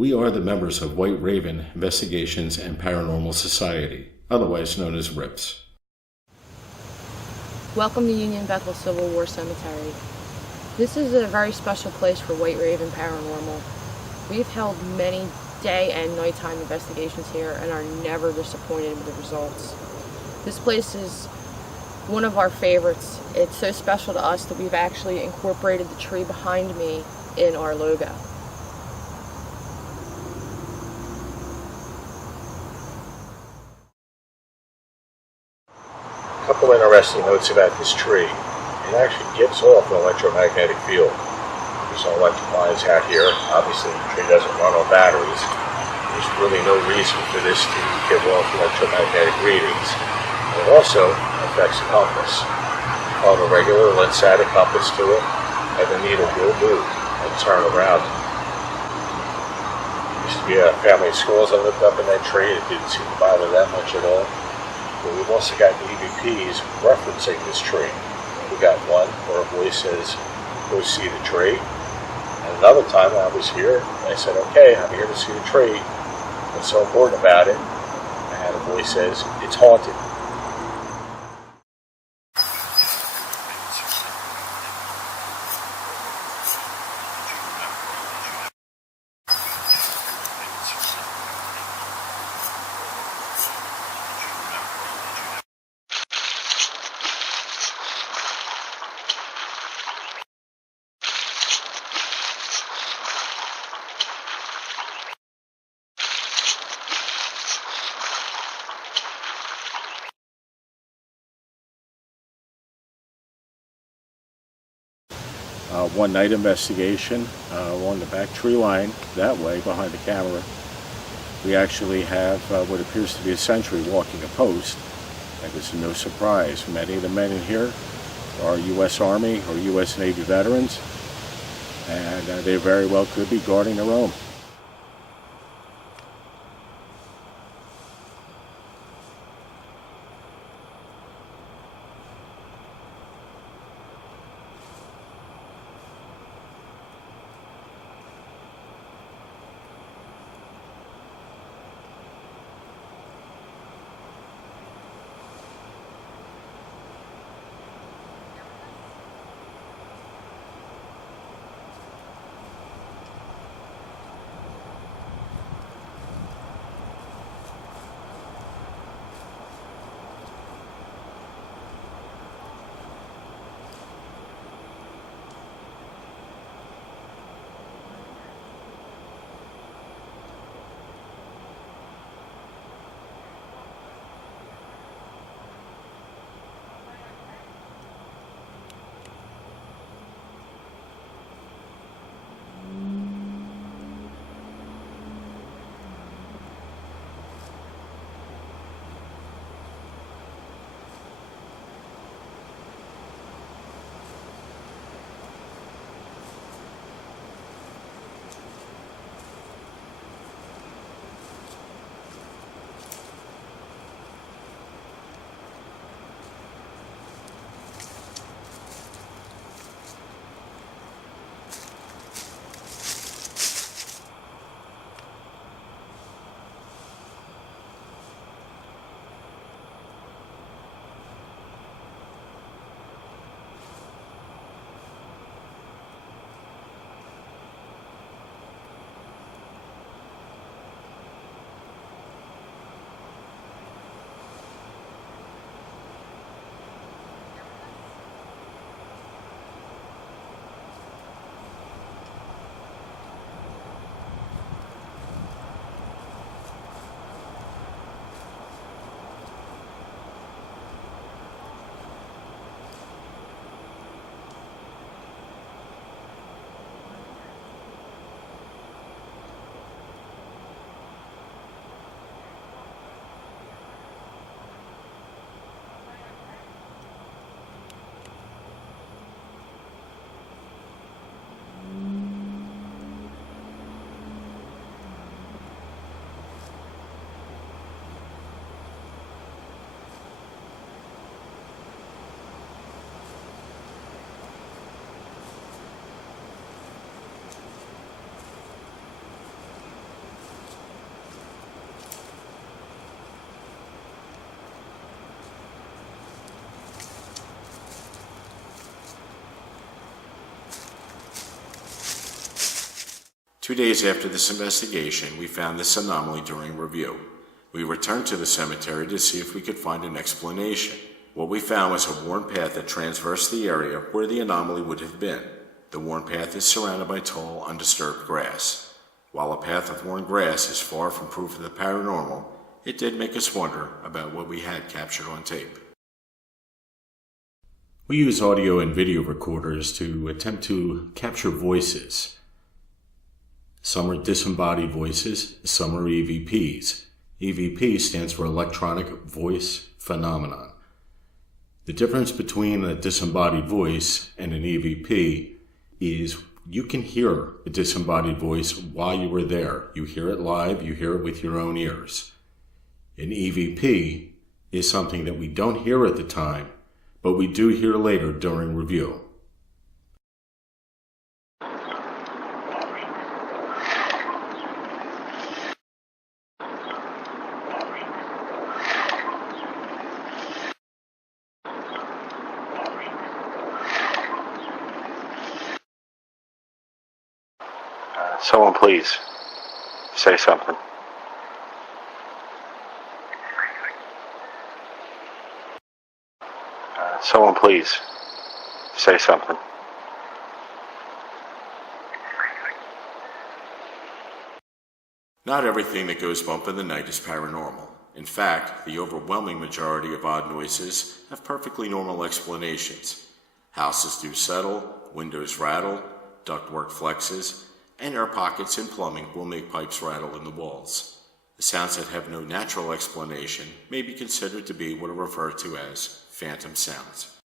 We are the members of White Raven Investigations and Paranormal Society, otherwise known as RIPS. Welcome to Union Bethel Civil War Cemetery. This is a very special place for White Raven Paranormal. We've held many day and nighttime investigations here and are never disappointed with the results. This place is one of our favorites. It's so special to us that we've actually incorporated the tree behind me in our logo. A couple interesting notes about this tree. It actually gives off an electromagnetic field. There's no electric lines out here. Obviously, the tree doesn't run on batteries. There's really no reason for this to give off electromagnetic readings. And it also affects the compass. On a regular lens-sided compass to it, and the needle will move and turn around. There used to be a family of squirrels that lived up in that tree. It didn't seem to bother that much at all. But we've also got the EVPs referencing this tree. We got one where a voice says, "Go see the tree." And another time I was here, and I said, "Okay, I'm here to see the tree. What's so important about it?" And a voice says, "It's haunted." One night investigation along the back tree line, that way behind the camera. We actually have what appears to be a sentry walking a post. And this is no surprise. Many of the men in here are U.S. Army or U.S. Navy veterans, and they very well could be guarding their own. 2 days after this investigation, we found this anomaly during review. We returned to the cemetery to see if we could find an explanation. What we found was a worn path that traversed the area where the anomaly would have been. The worn path is surrounded by tall, undisturbed grass. While a path of worn grass is far from proof of the paranormal, it did make us wonder about what we had captured on tape. We use audio and video recorders to attempt to capture voices. Some are disembodied voices, some are EVPs. EVP stands for Electronic Voice Phenomenon. The difference between a disembodied voice and an EVP is you can hear a disembodied voice while you were there. You hear it live, you hear it with your own ears. An EVP is something that we don't hear at the time, but we do hear later during review. Someone please say something. Someone please say something. Not everything that goes bump in the night is paranormal. In fact, the overwhelming majority of odd noises have perfectly normal explanations. Houses do settle, windows rattle, ductwork flexes, and air pockets in plumbing will make pipes rattle in the walls. The sounds that have no natural explanation may be considered to be what are referred to as phantom sounds.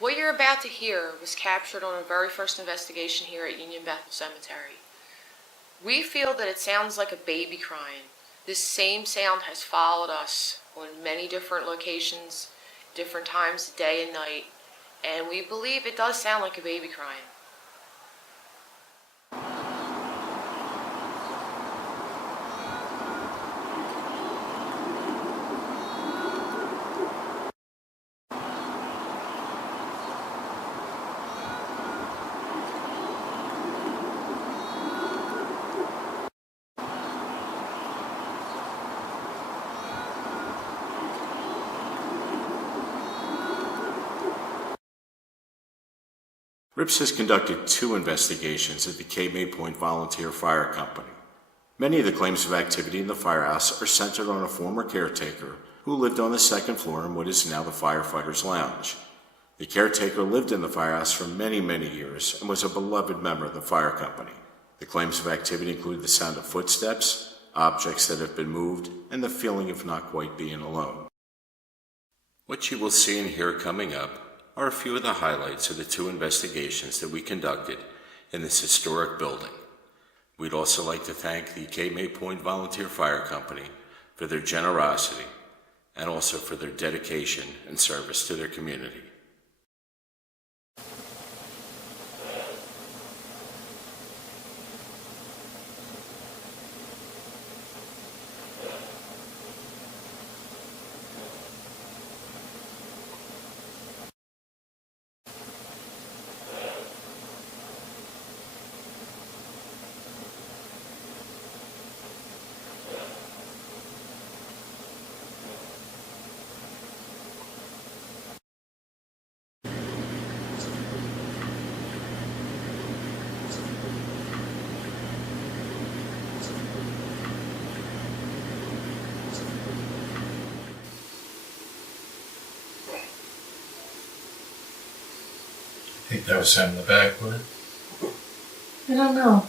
What you're about to hear was captured on our very first investigation here at Union Bethel Cemetery. We feel that it sounds like a baby crying. This same sound has followed us on many different locations, different times of day and night, and we believe it does sound like a baby crying. Rips has conducted 2 investigations at the Cape May Point Volunteer Fire Company. Many of the claims of activity in the firehouse are centered on a former caretaker who lived on the 2nd floor in what is now the Firefighters Lounge. The caretaker lived in the firehouse for many, many years and was a beloved member of the fire company. The claims of activity include the sound of footsteps, objects that have been moved, and the feeling of not quite being alone. What you will see and hear coming up are a few of the highlights of the 2 investigations that we conducted in this historic building. We'd also like to thank the Cape May Point Volunteer Fire Company for their generosity and also for their dedication and service to their community. I think that was Sam in the back, wasn't it? I don't know.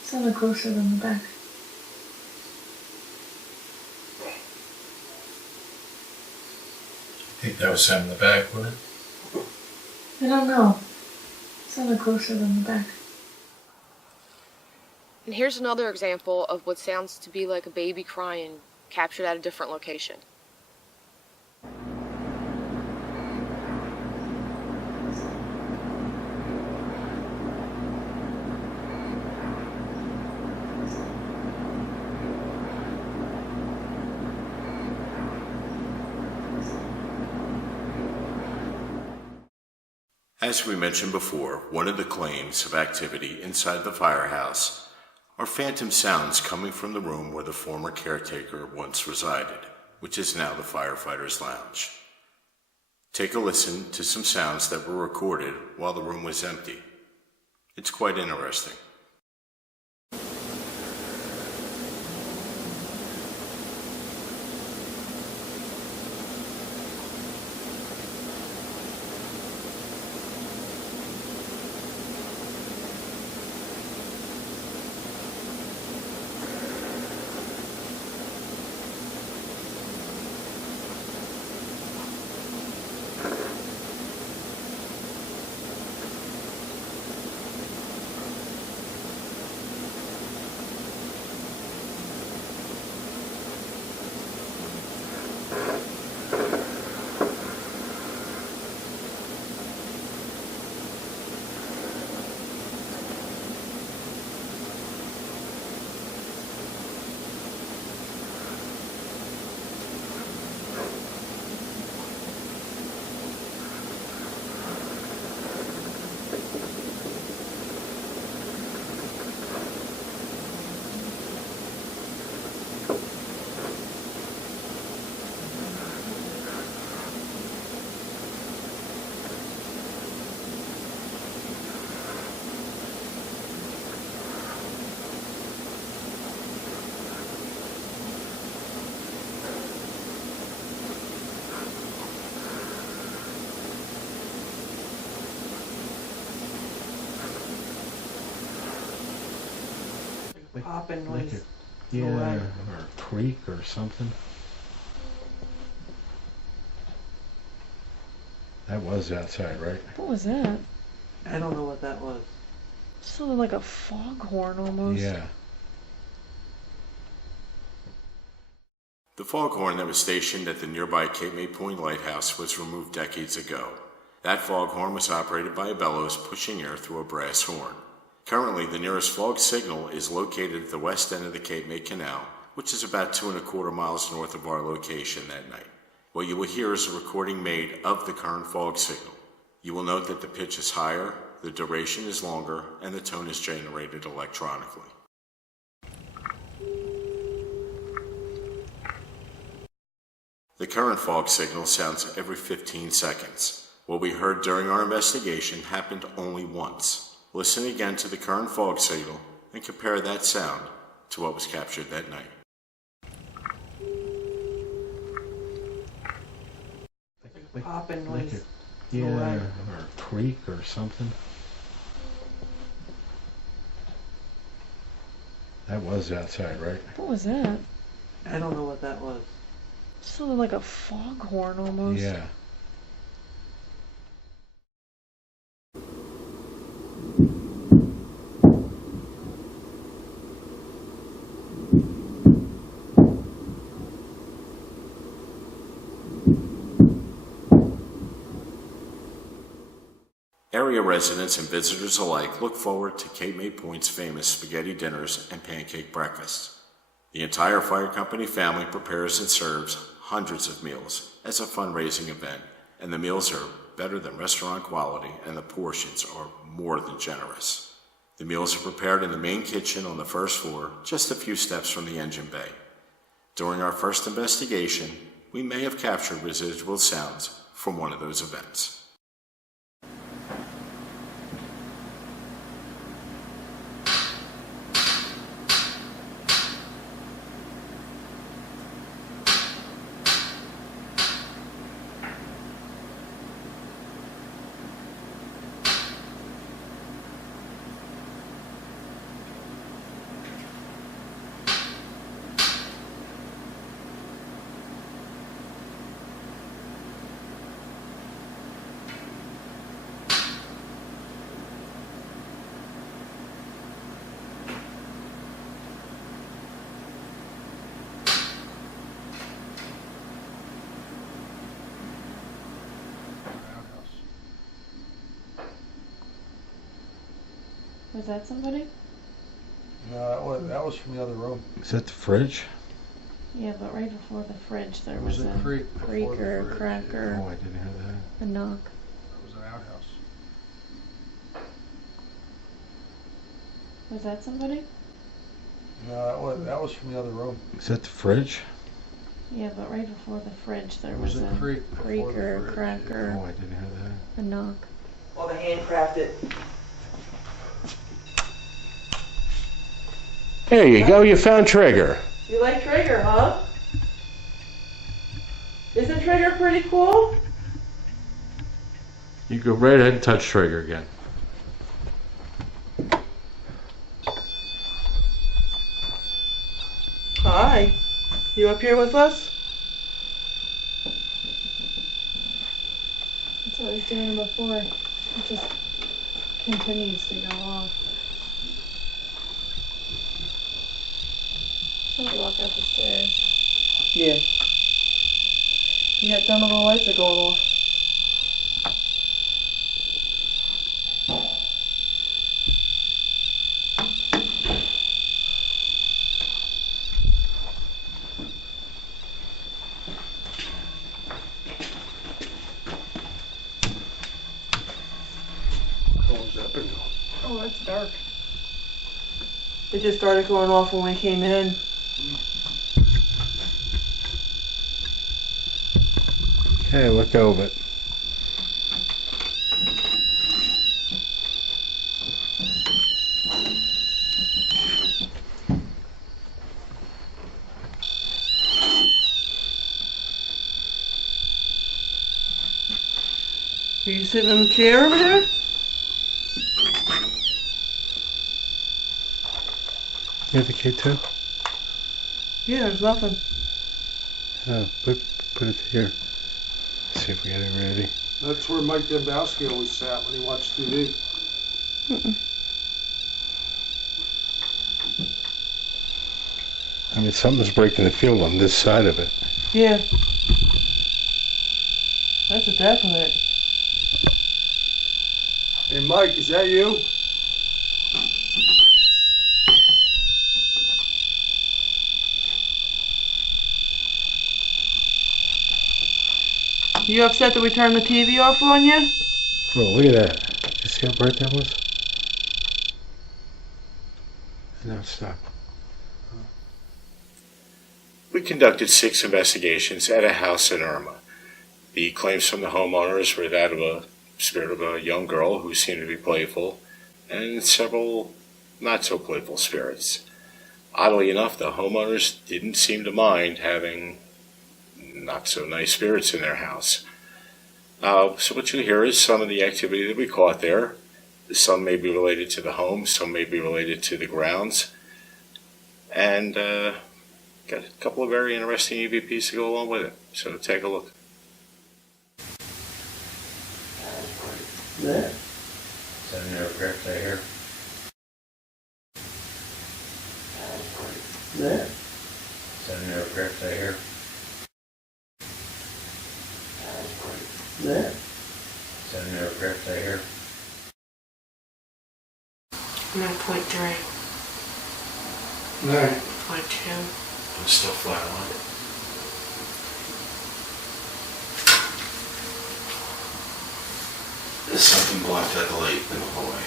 It sounded closer than the back. I think that was Sam in the back, wasn't it? I don't know. It sounded closer than the back. And here's another example of what sounds to be like a baby crying, captured at a different location. As we mentioned before, one of the claims of activity inside the firehouse are phantom sounds coming from the room where the former caretaker once resided, which is now the firefighter's lounge. Take a listen to some sounds that were recorded while the room was empty. It's quite interesting. Popping noise. Or creak or something. That was outside, right? What was that? I don't know what that was. Sounded like a foghorn almost. Yeah. The foghorn that was stationed at the nearby Cape May Point Lighthouse was removed decades ago. That foghorn was operated by a bellows pushing air through a brass horn. Currently, the nearest fog signal is located at the west end of the Cape May Canal, which is about 2¼ miles north of our location that night. What you will hear is a recording made of the current fog signal. You will note that the pitch is higher, the duration is longer, and the tone is generated electronically. The current fog signal sounds every 15 seconds. What we heard during our investigation happened only once. Listen again to the current fog signal and compare that sound to what was captured that night. Popping noise. Or creak or something. That was outside, right? What was that? I don't know what that was. Sounded like a foghorn almost. Yeah. Area residents and visitors alike look forward to Cape May Point's famous spaghetti dinners and pancake breakfasts. The entire fire company family prepares and serves hundreds of meals as a fundraising event, and the meals are better than restaurant quality and the portions are more than generous. The meals are prepared in the main kitchen on the first floor, just a few steps from the engine bay. During our first investigation, we may have captured residual sounds from one of those events. Was that somebody? No, that was from the other room. Is that the fridge? Yeah, but right before the fridge there It was, was a creak before the or a fridge, crack yeah. or Oh, I didn't hear that. a knock. It was an outhouse. Was that somebody? No, that was from the other room. Is that the fridge? Yeah, but right before the fridge there There was, was a creak before creak the or a fridge, crack yeah. or I didn't hear that. a knock. All the handcrafted. There you go, you found Trigger. You like Trigger, huh? Isn't Trigger pretty cool? You go right ahead and touch Trigger again. Hi. You up here with us? That's what I was doing before. It just continues to go off. Somebody walk up the stairs. Yeah. You got none of the lights are going off. Oh, it's dark. It just started going off when we came in. Okay, look over it. Are you sitting in the chair over there? You have the key too? Yeah, there's nothing. Oh, put it here. See if we get it ready. That's where Mike Dembowski always sat when he watched TV. I mean, something's breaking the field on this side of it. Yeah. That's a definite. Hey, Mike, is that you? You upset that we turned the TV off on you? Oh, look at that. You see how bright that was? Now stop. We conducted 6 investigations at a house in Irma. The claims from the homeowners were that of a spirit of a young girl who seemed to be playful, and several not so playful spirits. Oddly enough, the homeowners didn't seem to mind having not so nice spirits in their house. So what you hear is some of the activity that we caught there. Some may be related to the home, some may be related to the grounds, and got a couple of very interesting EVPs to go along with it. So take a look. There. Send me a prayer here. There. Send me a prayer here. There. Send me a prayer here. 9.3, 9.2. I'm still flat on. There's something black like a light in the hallway.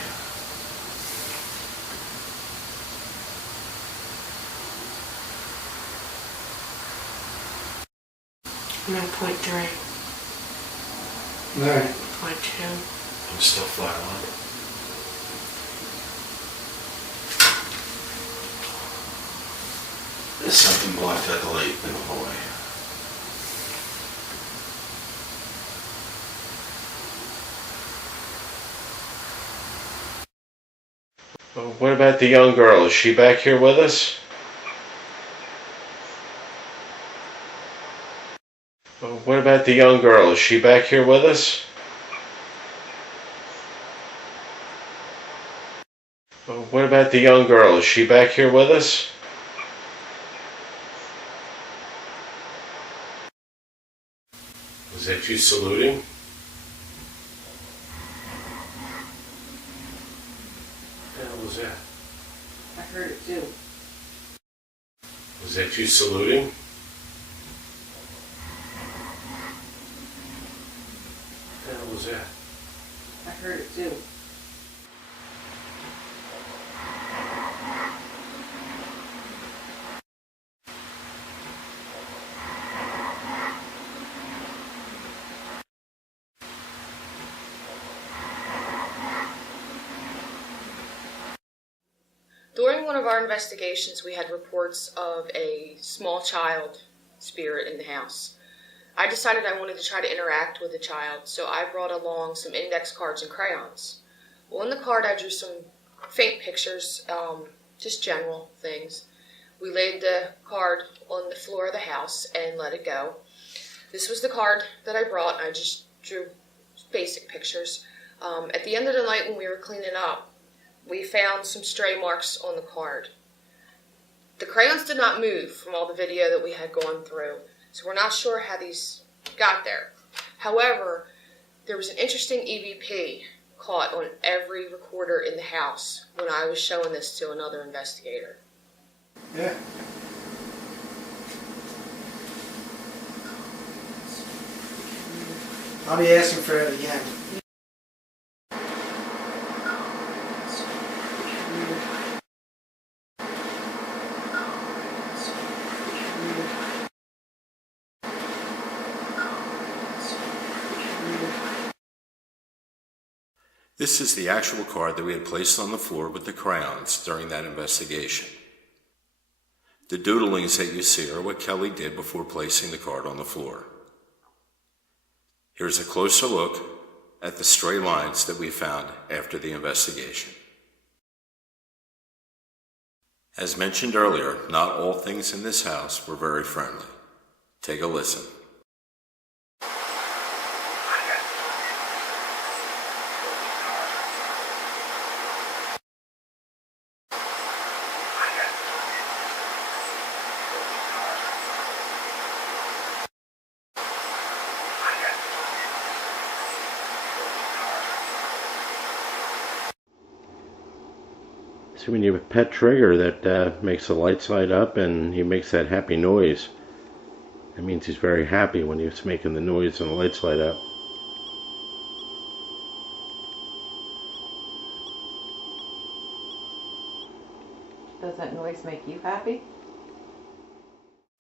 Point 2. I'm still flat on. There's something black like a light in the hallway. What about the young girl? Is she back here with us? What about the young girl? Is she back here with us? What about the young girl? Is she back here with us? Was that you saluting? What the hell was that? I heard it too. Was that you saluting? What the hell was that? I heard it too. one of our investigations, we had reports of a small child spirit in the house. I decided I wanted to try to interact with the child, so I brought along some index cards and crayons. Well, in the card, I drew some faint pictures, just general things. We laid the card on the floor of the house and let it go. This was the card that I brought. I just drew basic pictures. At the end of the night when we were cleaning up, we found some stray marks on the card. The crayons did not move from all the video that we had gone through, so we're not sure how these got there. However, there was an interesting EVP caught on every recorder in the house when I was showing this to another investigator. Yeah. I'll be asking for it again. This is the actual card that we had placed on the floor with the crayons during that investigation. The doodlings that you see are what Kelly did before placing the card on the floor. Here's a closer look at the stray lines that we found after the investigation. As mentioned earlier, not all things in this house were very friendly. Take a listen. So when you have a pet trigger that makes the lights light up and he makes that happy noise, that means he's very happy when he's making the noise and the lights light up. Does that noise make you happy?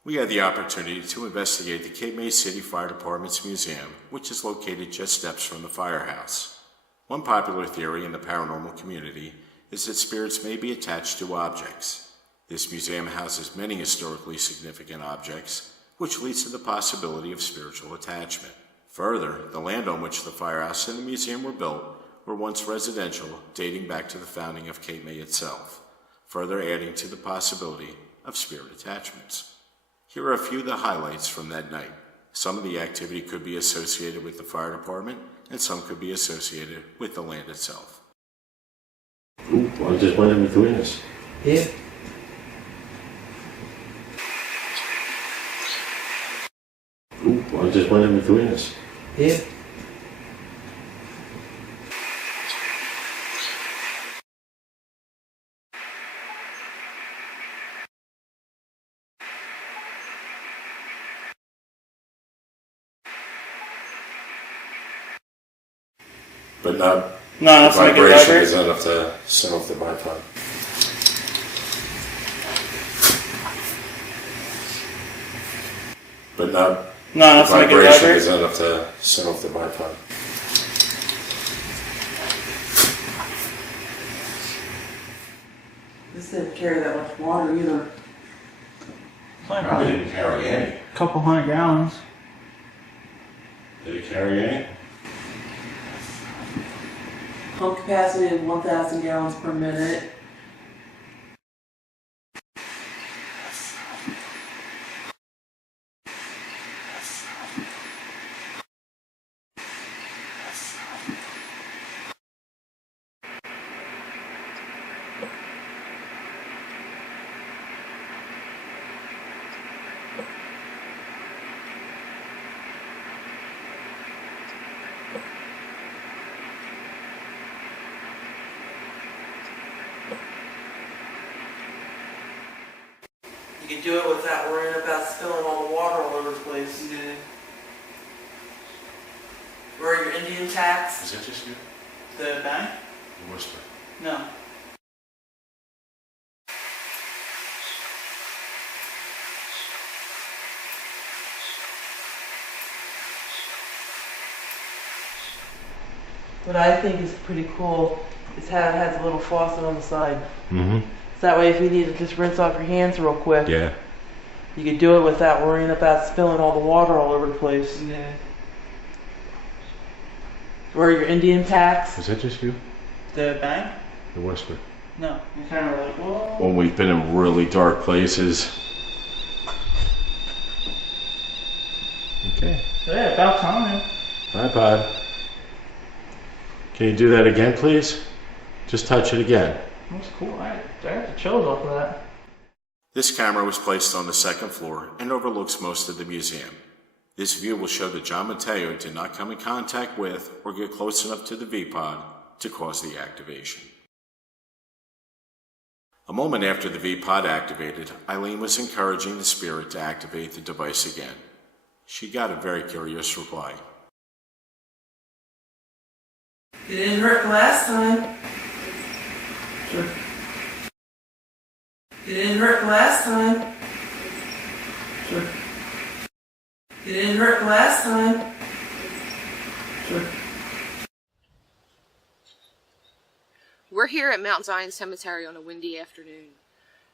We had the opportunity to investigate the Cape May City Fire Department's museum, which is located just steps from the firehouse. One popular theory in the paranormal community is that spirits may be attached to objects. This museum houses many historically significant objects, which leads to the possibility of spiritual attachment. Further, the land on which the firehouse and the museum were built were once residential, dating back to the founding of Cape May itself, further adding to the possibility of spirit attachments. Here are a few of the highlights from that night. Some of the activity could be associated with the fire department, and some could be associated with the land itself. Ooh, I just went in between us. Yeah. Ooh, I just went in between us. Yeah. But not. No, The that's not a good vibration vibrate. is enough to set off the Wi-Fi. But not. No, that's The not a good vibration vibrate. is enough to set off the Wi-Fi. This didn't carry that much water either. Probably didn't carry any. Couple 100 gallons. Did it carry any? Pump capacity is 1,000 gallons per minute. You can do it without worrying about spilling all the water all over the place. Yeah. Where are your Indian tax? Is that just you? The bank? The whisper. No. What I think is pretty cool is how it has a little faucet on the side. Mm-hmm. That way if you need to just rinse off your hands real quick, Yeah. you could do it without worrying about spilling all the water all over the place. Yeah. Wear your Indian packs. Is that just you? The bank? The whisper. No. You're kind of like, whoa. When we've been in really dark places. Okay. Yeah, about time. Pod. Can you do that again, please? Just touch it again. That's cool. I got the chills off of that. This camera was placed on the second floor and overlooks most of the museum. This view will show that John Mateo did not come in contact with or get close enough to the V-Pod to cause the activation. A moment after the V-Pod activated, Eileen was encouraging the spirit to activate the device again. She got a very curious reply. It didn't hurt last time. Sure. It didn't hurt last time. Sure. It didn't hurt last time. Sure. We're here at Mount Zion Cemetery on a windy afternoon.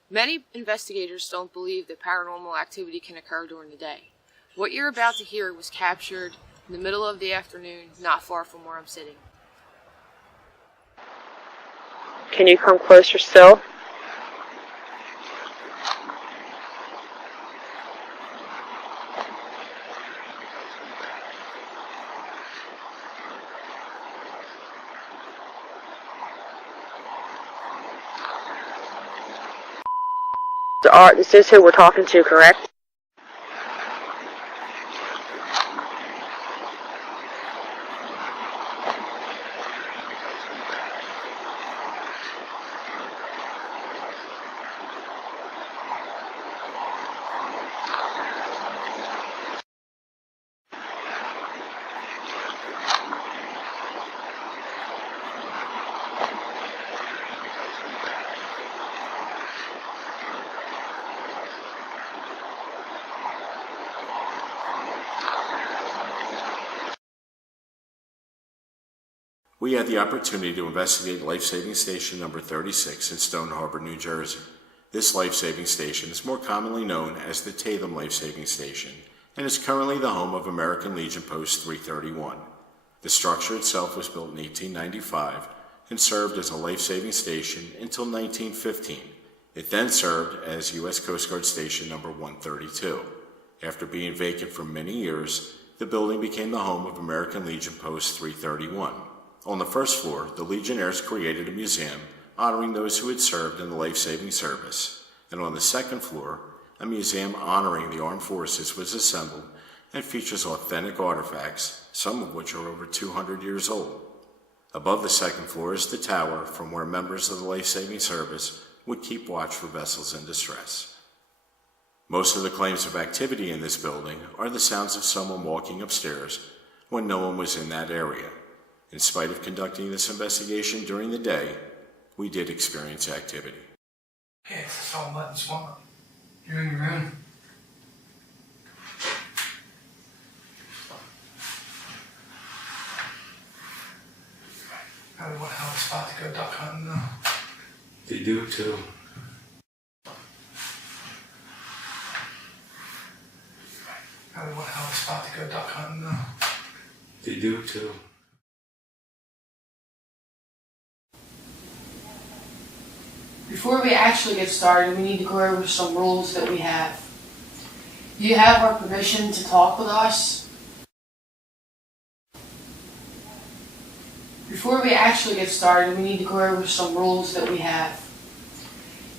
Many investigators don't believe that paranormal activity can occur during the day. What you're about to hear was captured in the middle of the afternoon, not far from where I'm sitting. Can you come closer still? This is who we're talking to, correct? We had the opportunity to investigate life-saving station number 36 in Stone Harbor, New Jersey. This life-saving station is more commonly known as the Tatham Life-Saving Station and is currently the home of American Legion Post 331. The structure itself was built in 1895 and served as a life-saving station until 1915. It then served as U.S. Coast Guard Station number 132. After being vacant for many years, the building became the home of American Legion Post 331. On the first floor, the Legionnaires created a museum honoring those who had served in the life-saving service, and on the second floor, a museum honoring the armed forces was assembled and features authentic artifacts, some of which are over 200 years old. Above the second floor is the tower from where members of the life-saving service would keep watch for vessels in distress. Most of the claims of activity in this building are the sounds of someone walking upstairs when no one was in that area. In spite of conducting this investigation during the day, we did experience activity. Okay, it's all button swung. You're in your room. Probably want to have a spot to go duck hunting though. They do too. Probably want to have a spot to go duck hunting though. They do too. Before we actually get started, we need to go over some rules that we have. You have our permission to talk with us. Before we actually get started, we need to go over some rules that we have.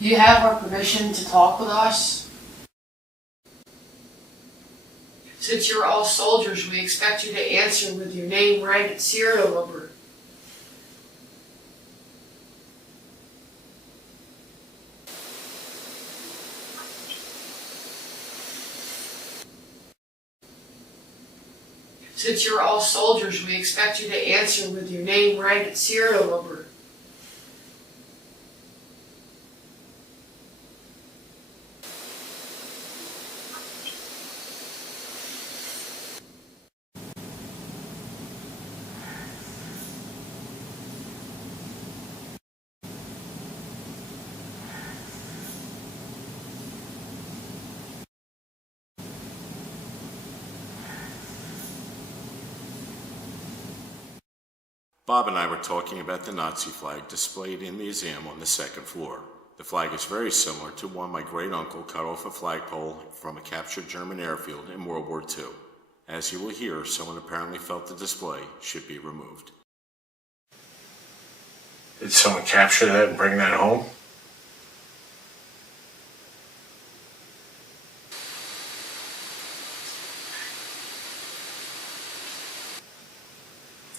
You have our permission to talk with us. Since you're all soldiers, we expect you to answer with your name, rank, and serial number. Since you're all soldiers, we expect you to answer with your name, rank, and serial number. Bob and I were talking about the Nazi flag displayed in the museum on the second floor. The flag is very similar to one my great-uncle cut off a flagpole from a captured German airfield in World War II. As you will hear, someone apparently felt the display should be removed. Did someone capture that and bring that home?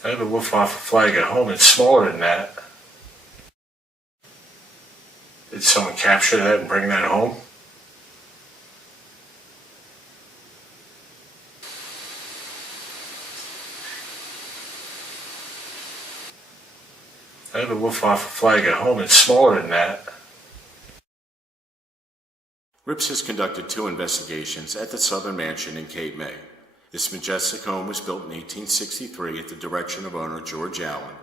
I have a woof off a flag at home. It's smaller than that. Did someone capture that and bring that home? I have a woof off a flag at home. It's smaller than that. Rips has conducted 2 investigations at the Southern Mansion in Cape May. This majestic home was built in 1863 at the direction of owner George Allen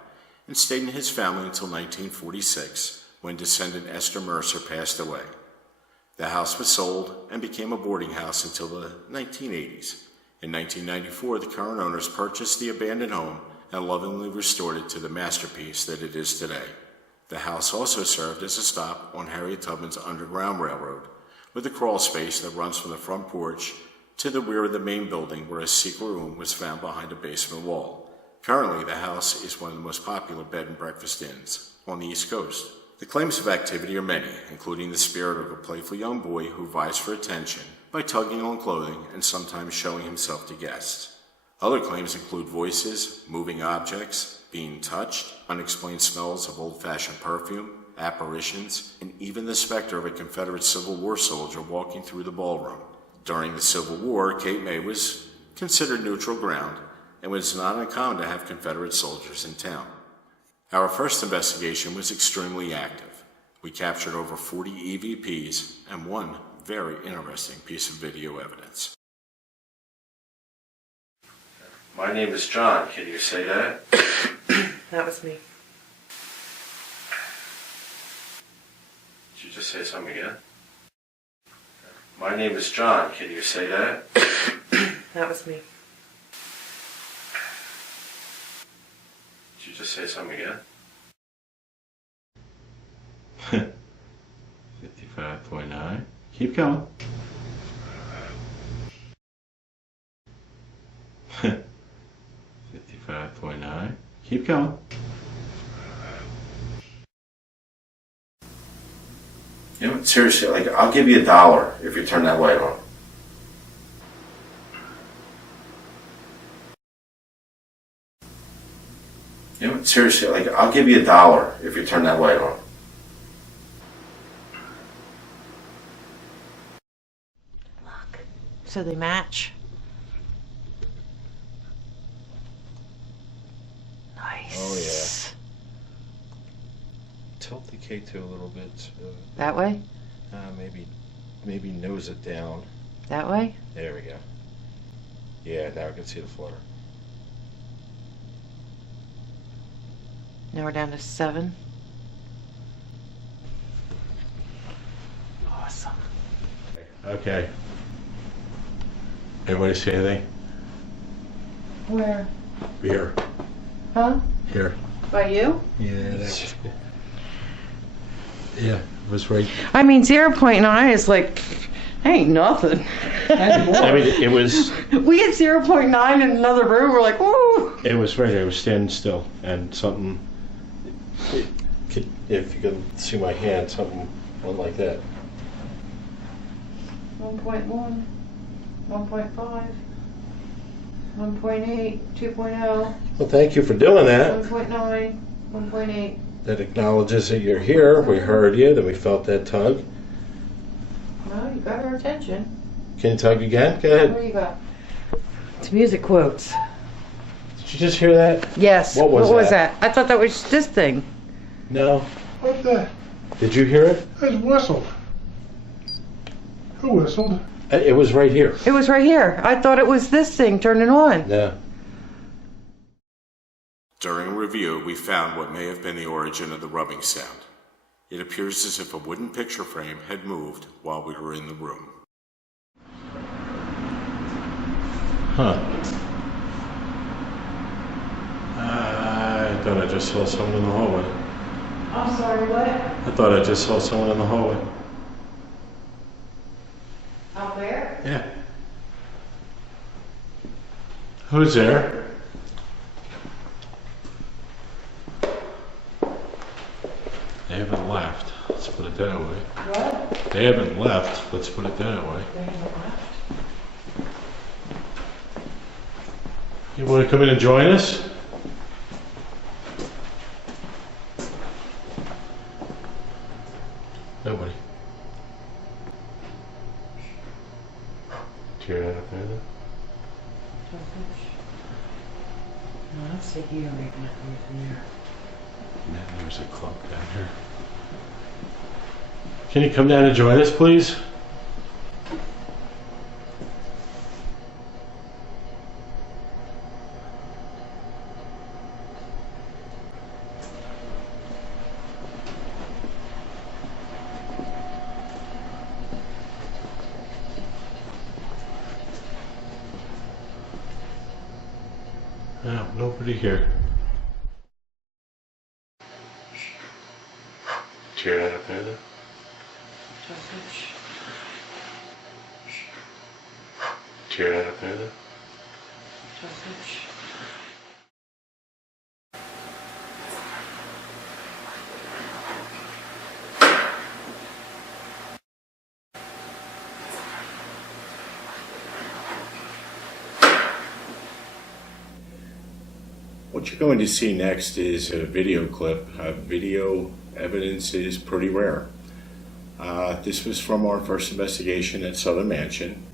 and stayed in his family until 1946, when descendant Esther Mercer passed away. The house was sold and became a boarding house until the 1980s. In 1994, the current owners purchased the abandoned home and lovingly restored it to the masterpiece that it is today. The house also served as a stop on Harriet Tubman's Underground Railroad, with a crawl space that runs from the front porch to the rear of the main building, where a secret room was found behind a basement wall. Currently, the house is one of the most popular bed and breakfast inns on the East Coast. The claims of activity are many, including the spirit of a playful young boy who vies for attention by tugging on clothing and sometimes showing himself to guests. Other claims include voices, moving objects, being touched, unexplained smells of old-fashioned perfume, apparitions, and even the specter of a Confederate Civil War soldier walking through the ballroom. During the Civil War, Cape May was considered neutral ground and was not uncommon to have Confederate soldiers in town. Our first investigation was extremely active. We captured over 40 EVPs and one very interesting piece of video evidence. My name is John. Can you say that? That was me. Did you just say something again? My name is John. Can you say that? That was me. Did you just say something again? 55.9. Keep going. 55.9. Keep going. You know, seriously, like, I'll give you $1 if you turn that light on. You know, seriously, like, I'll give you $1 if you turn that light on. Look. So they match. Nice. Oh, yeah. Tilt the K2 a little bit. That way? Maybe nose it down. That way? There we go. Yeah, now I can see the flutter. Now we're down to 7. Awesome. Okay. Everybody see anything? Where? Here. Huh? Here. By you? Yeah, that was good. Yeah, it was right. I mean, 0.9 is like, ain't nothing. I mean, it was. We had 0.9 in another room. We're like, woo! It was right there. It was standing still, and something. If you can see my hand, something went like that. 1.1, 1.5, 1.8, 2.0, Well, thank you for doing that. 1.9, 1.8. That acknowledges that you're here. We heard you. That we felt that tug. Well, you got our attention. Can you tug again? Go What ahead. do you got? It's music quotes. Did you just hear that? Yes. What was that? I thought that was this thing. No. What the? Did you hear it? It's whistled. Who whistled? It was right here. It was right here. I thought it was this thing turning on. Yeah. During a review, we found what may have been the origin of the rubbing sound. It appears as if a wooden picture frame had moved while we were in the room. Huh. thought I just saw someone in the hallway. I'm sorry, what? I thought I just saw someone in the hallway. Out there? Yeah. Who's there? They haven't left. Let's put it that way. What? They haven't left. Let's put it that way. They haven't left. You want to come in and join us? Nobody. Do you hear that up there then? No, I'll sit here right now. Here. And then there's a clock down here. Can you come down and join us, please? No, nobody here. Do you hear that up there then? Do you hear that up there then? What you're going to see next is a video clip. Video evidence is pretty rare. This was from our first investigation at Southern Mansion.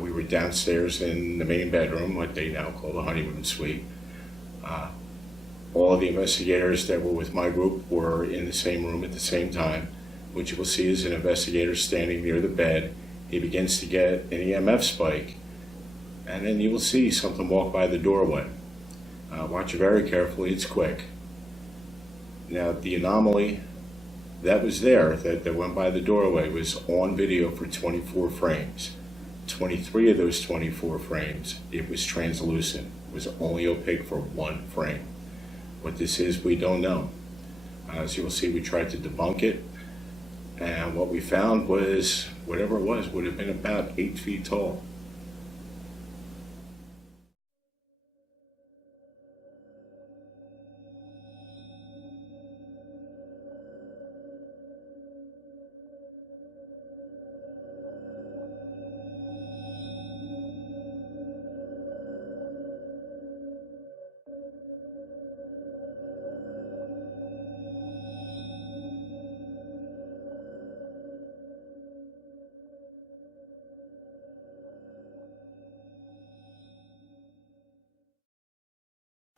We were downstairs in the main bedroom, what they now call the honeymoon suite. All of the investigators that were with my group were in the same room at the same time. What you will see is an investigator standing near the bed. He begins to get an EMF spike, and then you will see something walk by the doorway. Watch it very carefully, it's quick. Now, the anomaly that was there, that went by the doorway, was on video for 24 frames. 23 of those 24 frames, it was translucent. It was only opaque for one frame. What this is, we don't know. As you will see, we tried to debunk it, and what we found was, whatever it was, would have been about 8 feet tall.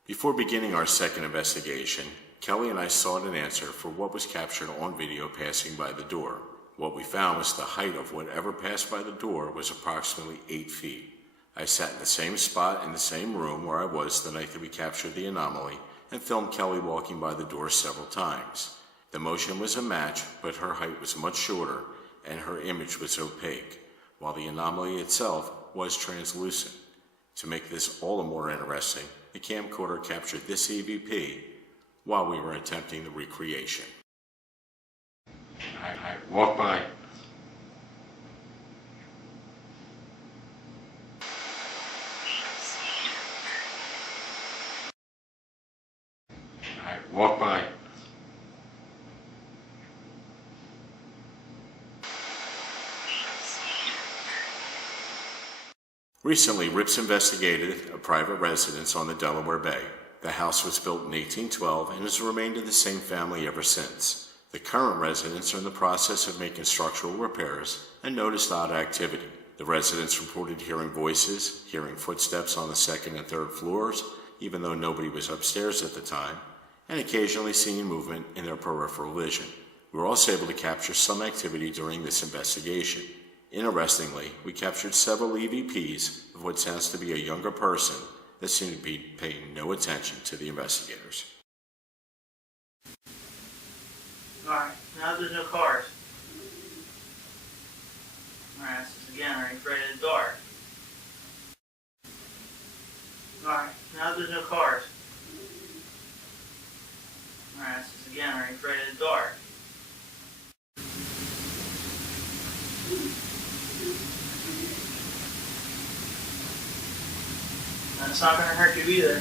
Before beginning our second investigation, Kelly and I sought an answer for what was captured on video passing by the door. What we found was the height of whatever passed by the door was approximately 8 feet. I sat in the same spot in the same room where I was the night that we captured the anomaly and filmed Kelly walking by the door several times. The motion was a match, but her height was much shorter and her image was opaque, while the anomaly itself was translucent. To make this all the more interesting, the camcorder captured this EVP while we were attempting the recreation. I walk by. I walk by. Recently, Rips investigated a private residence on the Delaware Bay. The house was built in 1812 and has remained in the same family ever since. The current residents are in the process of making structural repairs and noticed odd activity. The residents reported hearing voices, hearing footsteps on the second and third floors, even though nobody was upstairs at the time, and occasionally seeing movement in their peripheral vision. We were also able to capture some activity during this investigation. Interestingly, we captured several EVPs of what sounds to be a younger person that seemed to be paying no attention to the investigators. Alright, now there's no cars. Alright, this is again, are you afraid of the dark? Alright, now there's no cars. That's not gonna hurt you either.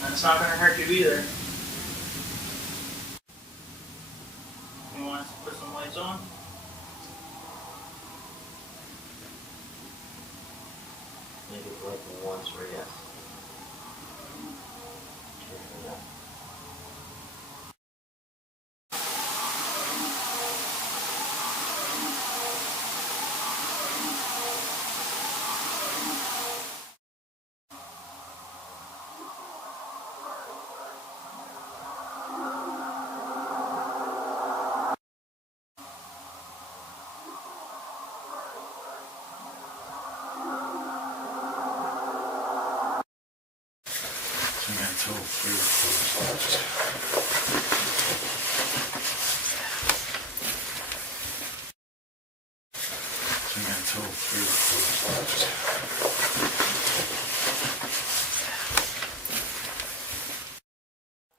That's not gonna hurt you either. You want us to put some lights on? Maybe like once or yes.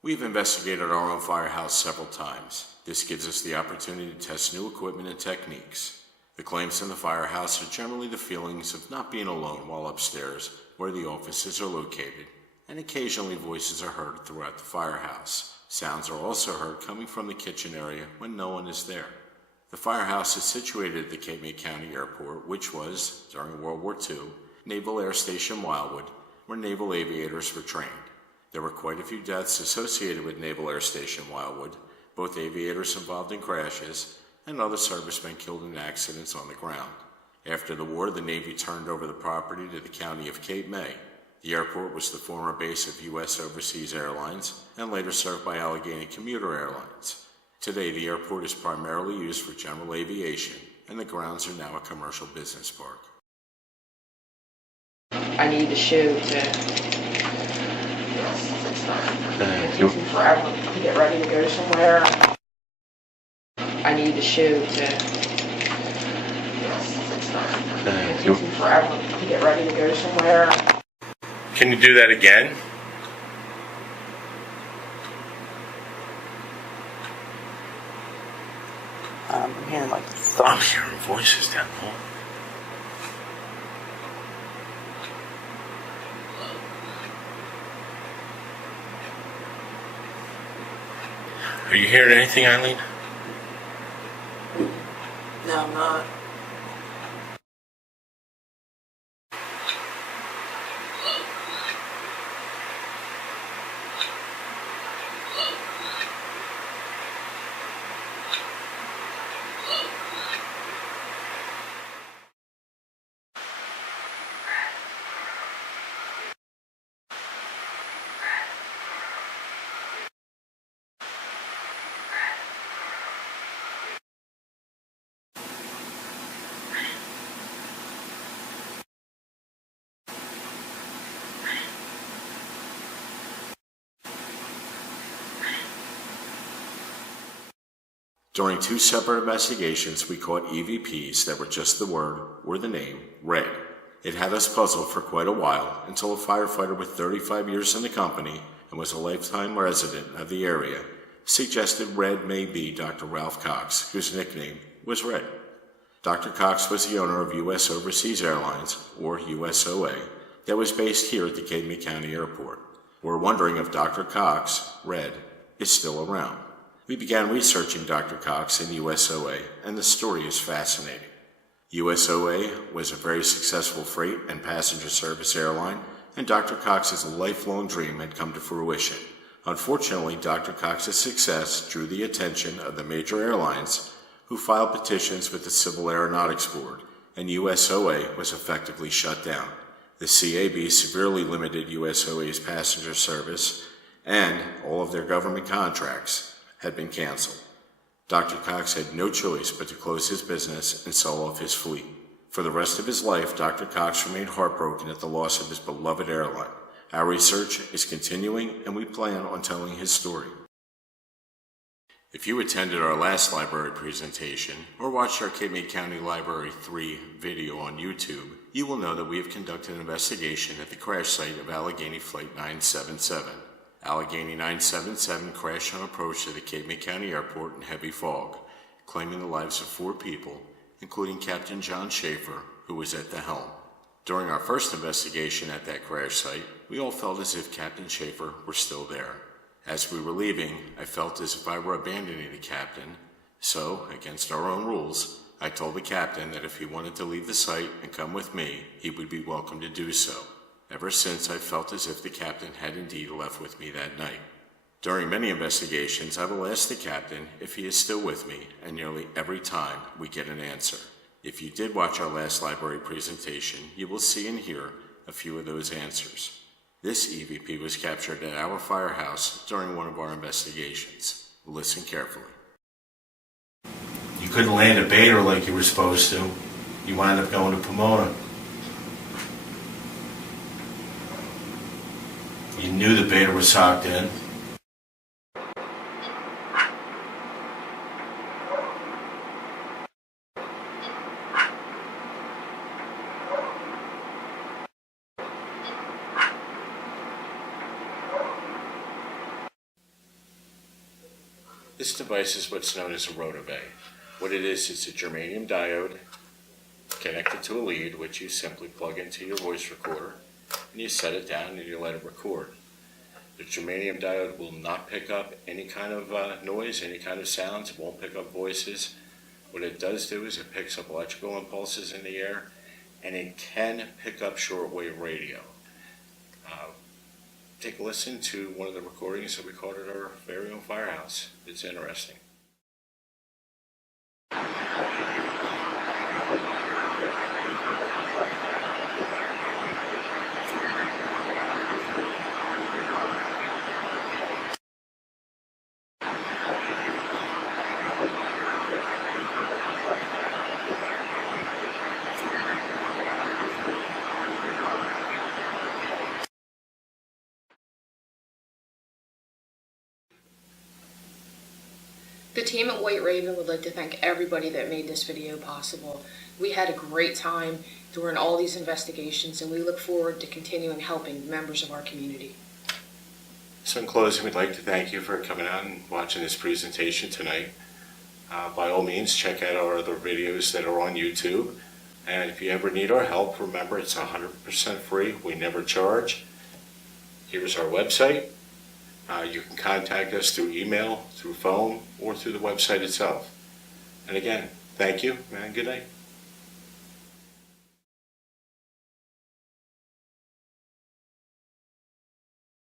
We've investigated our own firehouse several times. This gives us the opportunity to test new equipment and techniques. The claims in the firehouse are generally the feelings of not being alone while upstairs, where the offices are located, and occasionally voices are heard throughout the firehouse. Sounds are also heard coming from the kitchen area when no one is there. The firehouse is situated at the Cape May County Airport, which was, during World War II, Naval Air Station Wildwood, where naval aviators were trained. There were quite a few deaths associated with Naval Air Station Wildwood, both aviators involved in crashes and other servicemen killed in accidents on the ground. After the war, the Navy turned over the property to the County of Cape May. The airport was the former base of U.S. Overseas Airlines and later served by Allegheny Commuter Airlines. Today, the airport is primarily used for general aviation, and the grounds are now a commercial business park. I need the shoe to... It takes me forever to get ready to go somewhere. I need the shoe to... It takes me forever to get ready to go somewhere. Can you do that again? I'm hearing like I'm hearing voices down the hall. Are you hearing anything, Eileen? No, I'm not. During two separate investigations, we caught EVPs that were just the word or the name, Red. It had us puzzled for quite a while until a firefighter with 35 years in the company and was a lifetime resident of the area suggested Red may be Dr. Ralph Cox, whose nickname was Red. Dr. Cox was the owner of U.S. Overseas Airlines, or USOA, that was based here at the Cape May County Airport. We're wondering if Dr. Cox, Red, is still around. We began researching Dr. Cox and USOA, and the story is fascinating. USOA was a very successful freight and passenger service airline, and Dr. Cox's lifelong dream had come to fruition. Unfortunately, Dr. Cox's success drew the attention of the major airlines, who filed petitions with the Civil Aeronautics Board, and USOA was effectively shut down. The CAB severely limited USOA's passenger service, and all of their government contracts had been canceled. Dr. Cox had no choice but to close his business and sell off his fleet. For the rest of his life, Dr. Cox remained heartbroken at the loss of his beloved airline. Our research is continuing, and we plan on telling his story. If you attended our last library presentation or watched our Cape May County Library 3 video on YouTube, you will know that we have conducted an investigation at the crash site of Allegheny Flight 977. Allegheny 977 crashed on approach to the Cape May County Airport in heavy fog, claiming the lives of 4 people, including Captain John Schaefer, who was at the helm. During our first investigation at that crash site, we all felt as if Captain Schaefer were still there. As we were leaving, I felt as if I were abandoning the captain, so, against our own rules, I told the captain that if he wanted to leave the site and come with me, he would be welcome to do so. Ever since, I felt as if the captain had indeed left with me that night. During many investigations, I will ask the captain if he is still with me, and nearly every time we get an answer. If you did watch our last library presentation, you will see and hear a few of those answers. This EVP was captured at our firehouse during one of our investigations. Listen carefully. You couldn't land a baiter like you were supposed to. You wound up going to Pomona. You knew the baiter was socked in. This device is what's known as a rotobay. What it is, it's a germanium diode connected to a lead, which you simply plug into your voice recorder, and you set it down and you let it record. The germanium diode will not pick up any kind of noise, any kind of sounds. It won't pick up voices. What it does do is it picks up electrical impulses in the air, and it can pick up shortwave radio. Take a listen to one of the recordings that we caught at our very own firehouse. It's interesting. The team at White Raven would like to thank everybody that made this video possible. We had a great time during all these investigations, and we look forward to continuing helping members of our community. So in closing, we'd like to thank you for coming out and watching this presentation tonight. By all means, check out our other videos that are on YouTube. And if you ever need our help, remember it's 100% free. We never charge. Here's our website. You can contact us through email, through phone, or through the website itself. And again, thank you and good night.